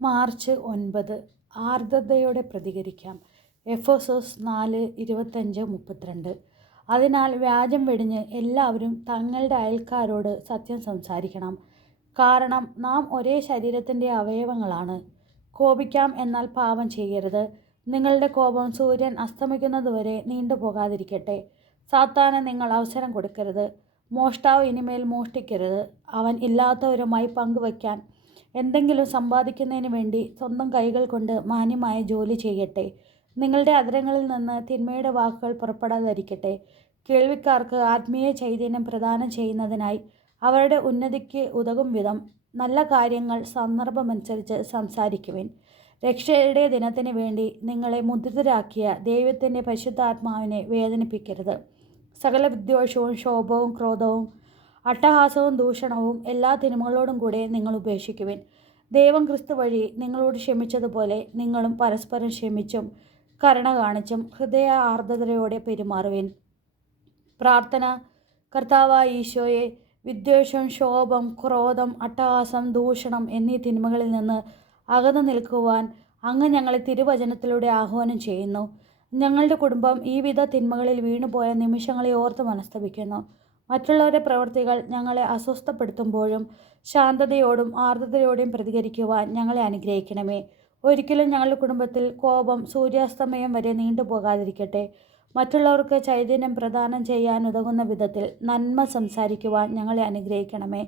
March 9 ആർദ്രതയോടെ പ്രതികരിക്കാം. Ephesus 4:25-32. അതിനാൽ വ്യാജം വെടിഞ്ഞ് എല്ലാവരും തങ്ങളുടെ അയൽക്കാരോട് സത്യം സംസാരിക്കണം. കാരണം നാം ഒരേ ശരീരത്തിൻ്റെ അവയവങ്ങളാണ്. കോപിക്കാം, എന്നാൽ പാപം ചെയ്യരുത്. നിങ്ങളുടെ കോപം സൂര്യൻ അസ്തമിക്കുന്നതുവരെ നീണ്ടുപോകാതിരിക്കട്ടെ. സാത്താന് നിങ്ങൾ അവസരം കൊടുക്കരുത്. മോഷ്ടാവ് ഇനിമേൽ മോഷ്ടിക്കരുത്. അവൻ ഇല്ലാത്തവരുമായി പങ്കുവയ്ക്കാൻ എന്തെങ്കിലും സമ്പാദിക്കുന്നതിന് വേണ്ടി സ്വന്തം കൈകൾ കൊണ്ട് മാന്യമായ ജോലി ചെയ്യട്ടെ. നിങ്ങളുടെ അധരങ്ങളിൽ നിന്ന് തിന്മയുടെ വാക്കുകൾ പുറപ്പെടാതിരിക്കട്ടെ. കേൾവിക്കാർക്ക് ആത്മീയ ചൈതന്യം പ്രദാനം ചെയ്യുന്നതിനായി അവരുടെ ഉന്നതിക്ക് ഉതകും വിധം നല്ല കാര്യങ്ങൾ സന്ദർഭമനുസരിച്ച് സംസാരിക്കുവിൻ. രക്ഷയുടെ ദിനത്തിന് വേണ്ടി നിങ്ങളെ മുദ്രിതരാക്കിയ ദൈവത്തിൻ്റെ പരിശുദ്ധാത്മാവിനെ വേദനിപ്പിക്കരുത്. സകല വിദ്വേഷവും, ശോഭവും, ക്രോധവും, അട്ടഹാസവും, ദൂഷണവും എല്ലാ തിന്മകളോടും കൂടെ നിങ്ങൾ ഉപേക്ഷിക്കുവിൻ. ദൈവം ക്രിസ്തു വഴി നിങ്ങളോട് ക്ഷമിച്ചതുപോലെ നിങ്ങളും പരസ്പരം ക്ഷമിച്ചും കരുണ കാണിച്ചും ഹൃദയ ആർദ്രതയോടെ പെരുമാറുവിൻ. പ്രാർത്ഥന. കർത്താവായ ഈശോയെ, വിദ്വേഷം, ശോഭം, ക്രോധം, അട്ടഹാസം, ദൂഷണം എന്നീ തിന്മകളിൽ നിന്ന് അകന്നു നിൽക്കുവാൻ അങ്ങ് ഞങ്ങളെ തിരുവചനത്തിലൂടെ ആഹ്വാനം ചെയ്യുന്നു. ഞങ്ങളുടെ കുടുംബം ഈ വിധ തിന്മകളിൽ വീണുപോയ നിമിഷങ്ങളെ ഓർത്ത് മനസ്തപിക്കുന്നു. മറ്റുള്ളവരുടെ പ്രവൃത്തികൾ ഞങ്ങളെ അസ്വസ്ഥപ്പെടുത്തുമ്പോഴും ശാന്തതയോടും ആർദ്രതയോടെയും പ്രതികരിക്കുവാൻ ഞങ്ങളെ അനുഗ്രഹിക്കണമേ. ഒരിക്കലും ഞങ്ങളുടെ കുടുംബത്തിൽ കോപം സൂര്യാസ്തമയം വരെ നീണ്ടുപോകാതിരിക്കട്ടെ. മറ്റുള്ളവർക്ക് ചൈതന്യം പ്രദാനം ചെയ്യാൻ ഉതകുന്ന വിധത്തിൽ നന്മ സംസാരിക്കുവാൻ ഞങ്ങളെ അനുഗ്രഹിക്കണമേ.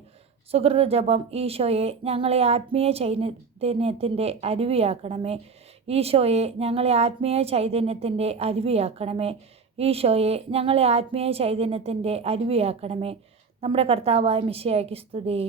സുഹൃത ജപം. ഈശോയെ, ഞങ്ങളെ ആത്മീയ ചൈതന്യത്തിൻ്റെ അരുവിയാക്കണമേ. ഈശോയെ, ഞങ്ങളെ ആത്മീയ ചൈതന്യത്തിൻ്റെ അരുവിയാക്കണമേ. ഈശോയെ, ഞങ്ങളെ ആത്മീയ ചൈതന്യത്തിൻ്റെ അരുവിയാക്കണമേ. നമ്മുടെ കർത്താവായ മിശിഹായ്ക്ക് സ്തുതി.